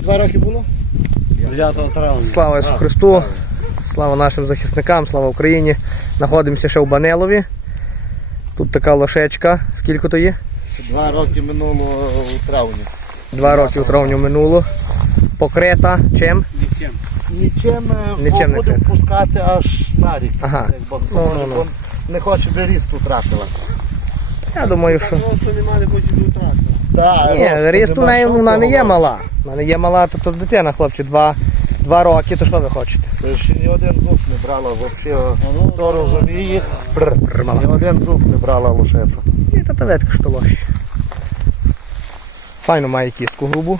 Два роки було? 9 травня. Слава Ісусу Христу, слава нашим захисникам, слава Україні. Знаходимося ще в Банелові. Тут така лошечка. Скільки то є? Два роки минуло у травні. Два роки у травню минуло. Покрита чим? Нічим, е, Нічим не будемо пускати аж на рік. Ага. Як Бог Ну, ну, ну. Не хоче би ріст втратила. Я думаю, що. Просто не хоче. Да, Ні, ріст у неї вона не є мала. Вона не є мала, то, то дитина, хлопці, два, два роки, то що ви хочете? Ще ні один зуб не брала взагалі. Хто розуміє, Брр, брр, мала. ні один зуб не брала лошиця. І та таветка що лоші. Файно має кістку грубу.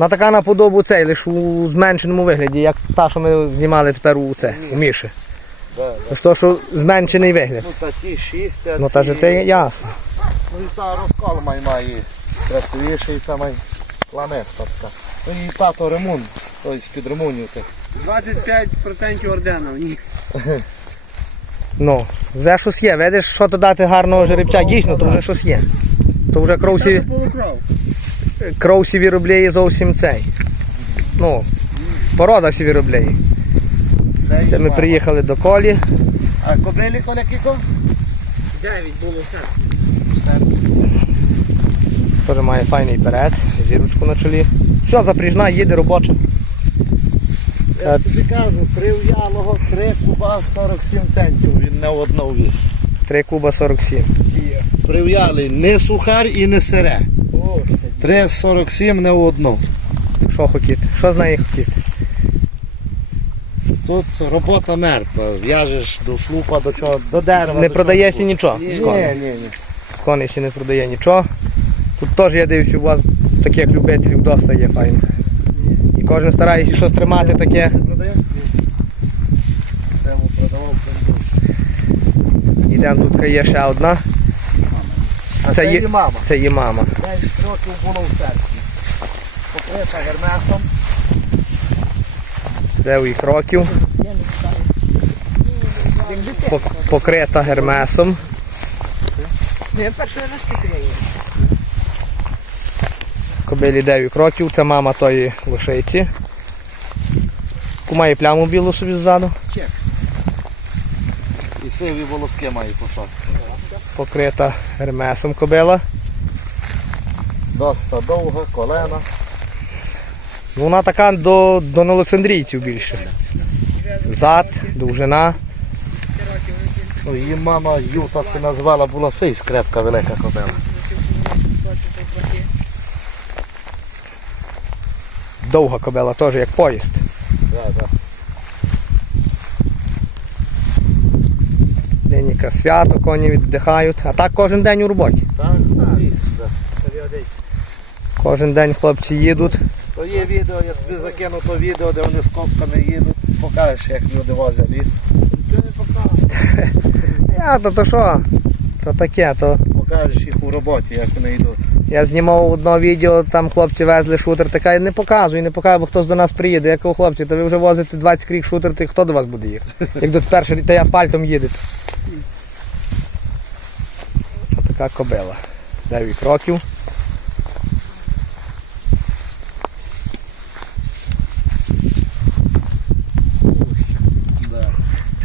На така на подобу цей, лише у зменшеному вигляді, як та, що ми знімали тепер у це, у Міші. Да, да. То, що зменшений вигляд. Ну такі шість, а Ну та ж те ясно. Ну і ця розкол має має красивіший, і це має ламеста така. Ну і тато ремун, тобто з-під ремунів 25% ордена. Ні. Ну, вже щось є. Видиш, що то дати гарного жеребця, дійсно, то вже щось є. То вже кров сі, Полукров. кров сі виробляє зовсім цей. Ну, порода сі виробляє. Це, ми приїхали до колі. А кобилі коля кіко? 9 було все. Теж має файний перед, зірочку на чолі. Все, запріжна, їде робоча. Я тобі кажу, прив'ялого 3 куба 47 центів, він не одно віз. 3 куба 47. Прив'ялий не сухар і не сире. 3,47 не одно. Що хотіти? Що з неї хотіти? Тут робота мертва. В'яжеш до слупа, до чого, до дерева. Не до продається чого. нічого. Ні, з коней. ні, ні. З коней сі не продає нічого. Тут теж я дивлюся, у вас таких любителів доста є файно. І кожен старається щось тримати таке. Ідемо, тут є ще одна. А Це це є- її мама. Це її мама. 10 років було в церкві. Покрита гермесом. 9 років. Покрита гермесом. Кобилі 9 років, це мама тої лошиці. Має пляму білу собі ззаду. І сиві волоски має посадки. Покрита гермесом кобила. Доста довга, колена. Ну, Вона така до, до новоцендрійців більше. Зад, довжина. Ну, її мама Юта се назвала, була фейс крепка велика кобила. Довга кобила теж як поїзд. Да, да. Деніка свято, коні віддихають. А так кожен день у роботі. Так, так. Кожен день хлопці їдуть. То відео, я тобі закину то відео, де вони з копками їдуть. Покажеш, як люди возять ліс. Я то то що? То таке, то Покажеш їх у роботі, як вони йдуть. я знімав одне відео, там хлопці везли шутер, така не показуй, не показуй, бо хтось до нас приїде. Я кажу, хлопці, то ви вже возите 20 крік шутер, то хто до вас буде їхати? Як до першого, та й асфальтом їдете. Отака кобила. 9 років. Да.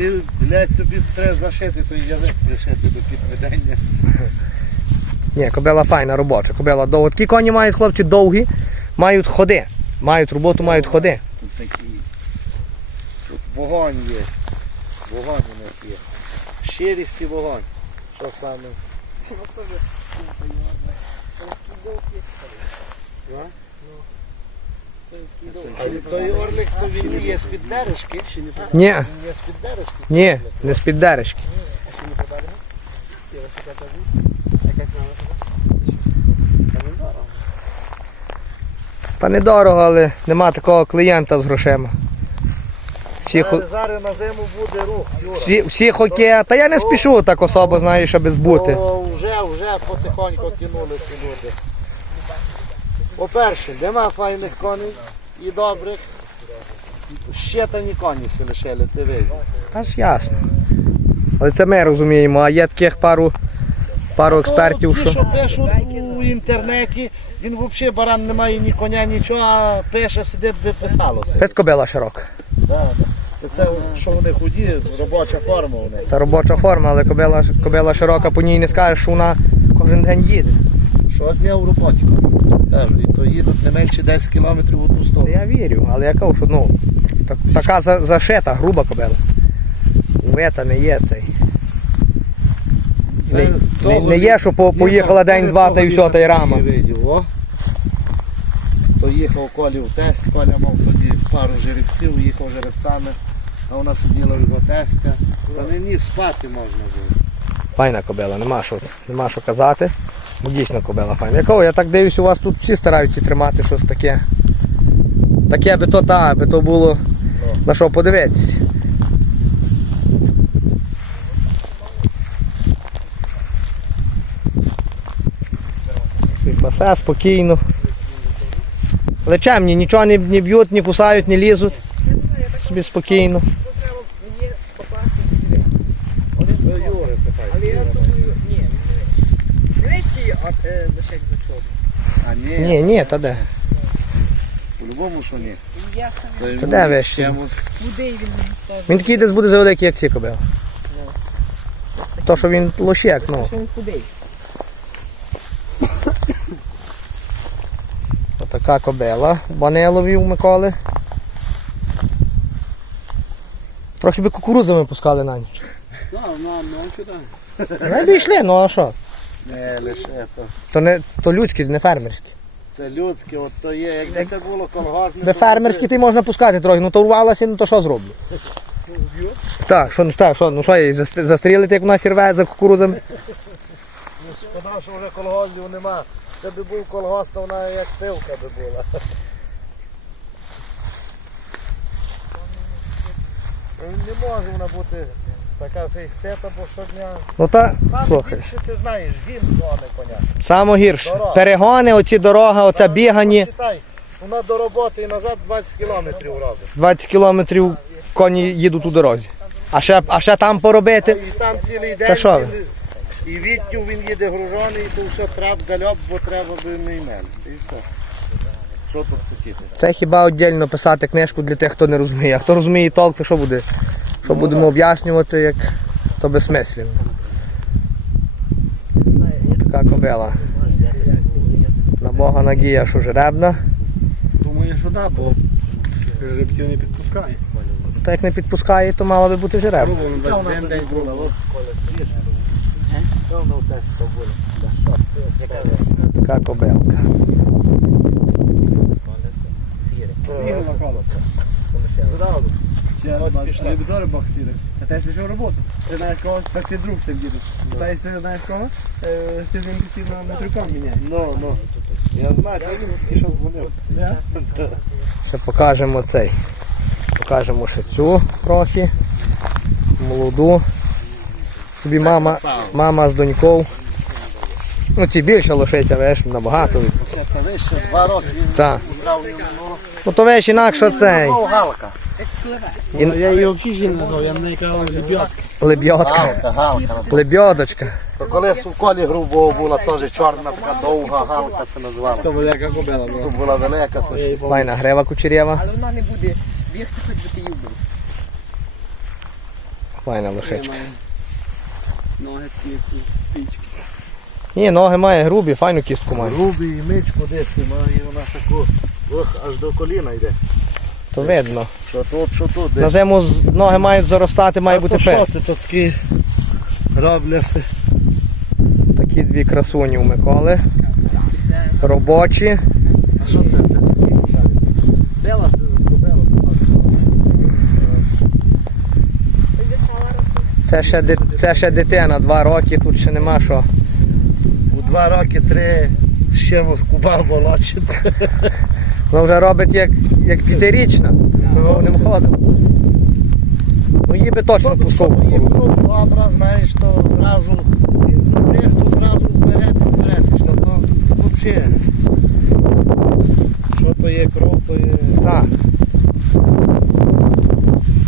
Ти, блядь, тобі треба зашити той язик пришити до підведення. Ні, кобила файна робоча, кобила довга. Такі коні мають хлопці довгі, мають ходи. Мають роботу, мають ходи. Тут такі. Тут вогонь є. Вогонь у них є. Щирість і вогонь. Що саме? А той орлик, то він є з-під дережки. Ні, Він є з-під дережки. ні, не з-під дережки. Та недорого, але нема такого клієнта з грошима. Всі, хо- Зараз, зараз на зиму буде рух, Юра. всі, всі хоке, та я не спішу так особо, знаєш, аби збути. То вже, вже потихоньку тянули ці люди. По-перше, нема файних коней і добрих. Щетані коні всі лишили, ти вийде. Та ж ясно. Але це ми розуміємо, а є таких пару, пару експертів, Ті, що. що пишуть у інтернеті, Він взагалі баран не має ні коня, нічого, а пише, сидить, би писалося. Кобила широка. Да, да. Це, це що вони худі, робоча форма у неї. Та робоча форма, але кобила, кобила широка, по ній не скажеш, що вона кожен день їде. Щодня в роботі. Кажу, і то їдуть не менше 10 кілометрів в одну сторону. Я вірю, але я кажу, що ну, так, така за- зашита, груба кобила. Вета не є цей. Не, не, не є, що по, поїхала день-два та й все, та й рама. Видів, о. То їхав Колі в тест, Коля мав тоді пару жеребців, їхав жеребцями, а вона сиділа в його тестя. Та не ніс спати можна було. Файна кобила, нема що, нема що казати. Дійсно кобила файна. Я я так дивлюсь, у вас тут всі стараються тримати щось таке. Таке би то та, аби то було. На що подивитися. Басе спокійно. Але чемні, нічого не, не б'ють, не кусають, не лізуть. Собі спокійно. До Юри питайся. Але я думаю, ні, не Вещі, а е, лише за чого. А ні, Ні, та де. по-любому, що ні. Та де ви ще? куди він теж. Він такий десь буде завеликий, як ці кобили. То, що він лощек, ну. Що він худий? Отака кобила. Банилові у Миколи. Трохи би кукурудзами пускали на ніч. Так, ну, ну, там? Не йшли, ну а що? Не, лише то. То, не, то людські, не фермерські. Це людське, от то є. Якби це було колгоспне, Де то фермерські ти можна пускати трохи, ну то урвалася, ну то що зроблю? Так, що, ну, так, що, ну що її заст- застрілити, як вона сірве за кукурудзами? Шкода, що вже колгоспів нема. Це би був колгосп, то вона як пивка би була. Ну, Не може вона бути така фейсета, бо щодня. Ну та, Саме слухай. більше ти знаєш, він гоне коня. Саме гірше. Дорога. Перегони, оці дорога, оце бігані. Читай, вона до роботи і назад 20 кілометрів робить. 20 кілометрів коні їдуть у дорозі. А ще, а ще там поробити. І там цілий Та день що ви? він, і відтю він їде гружений, і то все трап гальоп, бо треба би не імен. І все. Що тут хотіти? Це хіба віддільно писати книжку для тих, хто не розуміє. А хто розуміє толк, то що буде? Що будемо об'яснювати, як то безсмисленно. Така кобила. На Бога надія, що жеребна. Думаю, що так, бо жеребців не підпускає. Та як не підпускає, то мала би бути жеребна. Пробував на 21 день було. Така кобилка. Зразу. Я би теж бог сіли. Та теж пішов роботу. Ти знаєш кого? Так ти друг ще їде. Та ти знаєш кого? Е, Ти з ним постійно метриком міняє. Ну, ну. Я знаю, та він що дзвонив. Ще покажемо цей. Покажемо ще цю трохи. Молоду. Собі мама, мама з донькою. Ну ці більше лошиця, веш, набагато. Це вище, два роки він Так. Ну то веш інакше цей. Галка. Я її взагалі не назвав, я в неї казав любятка. Лебьотка. Галка, галка. Лебьодочка. То колись у колі грубого була теж чорна така довга галка це називала. То велика кобила була. То була велика, то ще. Файна грева кучерєва. Але вона не буде бігти, хоч би ти її вбив. Файна лошичка. Ноги такі, як пічки. Ні, ноги має грубі, файну кістку має. Грубий меч подився, має вона таку, ох, аж до коліна йде. То видно. Що тут, що тут, На зиму з- ноги мають заростати, має бути що пес. це тут такі робляться. Такі дві красуні у Миколи. Робочі. А що це? це? Бела. Це ще, це ще дитина, два роки, тут ще нема що. Два роки три чимось куба волочить. Вона вже робить як, як п'ятирічна. Повним ходом. Ну її би точно тут добра, знаєш, то зразу він запряг, то зразу вперед, вперед. Що то взагалі. Що то є кров, то є. Так.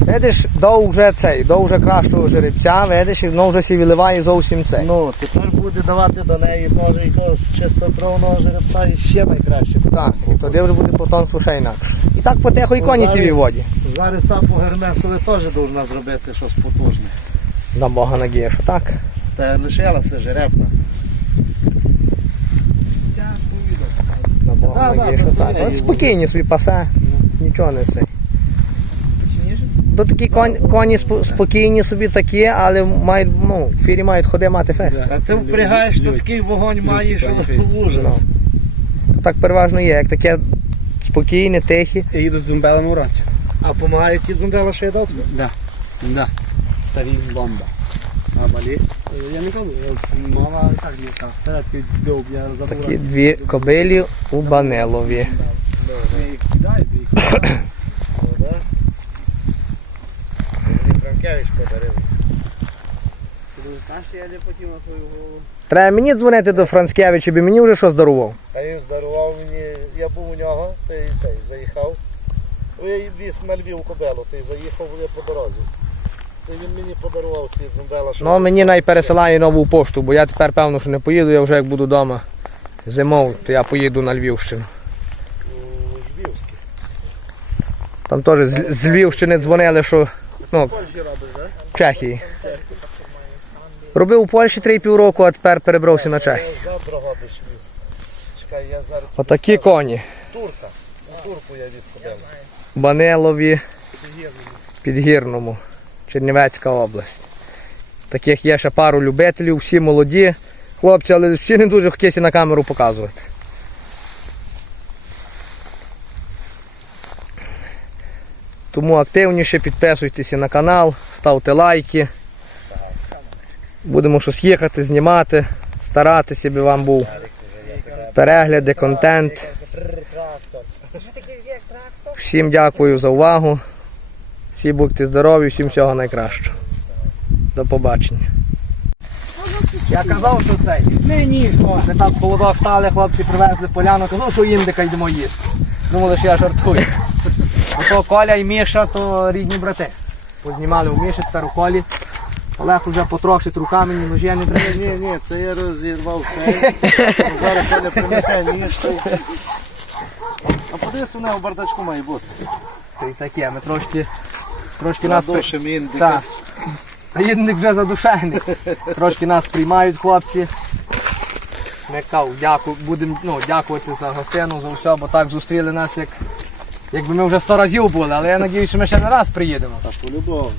Видиш, до вже цей, до вже кращого жеребця, видиш, і воно вже сі виливає зовсім цей. Ну, тепер буде давати до неї теж якогось чистокровного жеребця і ще найкраще. Так, і тоді вже буде потомство ще інакше. І так потихо і Ну, коні зараз- сі воді. Зараз цапу Гермесові теж повинна зробити щось потужне. На Бога надія, що так. Та лишилася жеребна. На Бога Да, надія, що так. От і спокійні собі пасе, нічого не цей. То такі коні, коні спокійні собі такі, але мають, ну, в фірі мають ходи мати фест. А ти впрягаєш, то такий вогонь маєш, що ужас. То так переважно є, як таке спокійне, тихі. Я їду з зумбелем у ранчо. А допомагає ті дзундела ще й дав? Да. Да. Старі бомба. А малі? Я не кажу, мама так не так. Такі дві кобилі у Банелові. Я їх кидаю, я їх кидаю. Ну, да. Мені подарив. Ти думаєш, наші я не потім на свою голову. Треба мені дзвонити до Францкевича, бо мені вже щось дарував. А він здарував мені, я був у нього, та й цей, заїхав. Ну, Я віз на Львів кобелу, ти заїхав я по дорозі. І він мені подарував ці дзундела, що Ну мені най пересилає нову пошту, бо я тепер певно, що не поїду, я вже як буду вдома зимою, то я поїду на Львівщину. у Львівський. Там теж з, з Львівщини дзвонили, що ну, робиш, в Чехії. Робив у Польщі 3,5 року, а тепер перебрався на Чехію. Я за Дрогобич. Чекай, я зараз... Отакі коні. Турка. На турку я віз кобелу. Банелові, Підгірному, Чернівецька область. Таких є ще пару любителів, всі молоді хлопці, але всі не дуже хотіться на камеру показувати. Тому активніше підписуйтеся на канал, ставте лайки. Будемо щось їхати, знімати, старатися, аби вам був перегляди, контент. Всім дякую за увагу. Всі будьте здорові, всім всього найкращого. До побачення. Я казав, що цей. Не ні, що ми там в холодок стали, хлопці привезли поляну, казав, що індика йдемо їсти. Думали, що я жартую. А то Коля і Міша, то рідні брати. Познімали у Міші, тепер у Колі. Олег уже потрошить руками, ні ножі не Ні, ні, ні, це я розірвав цей. Зараз Коля принесе ніж. А подивись, у нього бардачку має бути. Та й таке, ми трошки, трошки нас... Задушим індика. Так. А єдник вже задушений. Трошки нас приймають хлопці. Ми кав, дяку, будемо ну, дякувати за гостину, за все, бо так зустріли нас, як, якби ми вже сто разів були, але я сподіваюся, що ми ще не раз приїдемо. Та по-любому.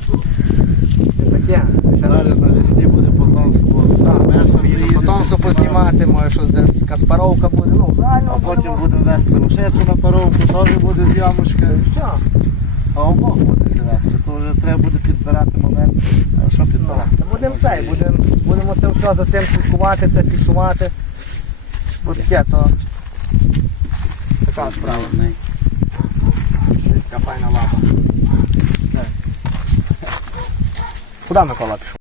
Це таке. Ще Зараз навесні буде потомство. Приїде. Потім все познімати, може щось десь Каспаровка буде. Ну, правильно, А потім будемо. будемо вести лошецю на паровку, теж буде зйомочка. Все. А обох буде се вести. То вже треба буде підбирати момент. А що підбирати? Та Будемо цей, будемо, будемо це все за цим слідкувати, це фіксувати. Бо таке, то така справа. Така файна лапа. Куди Микола пішов?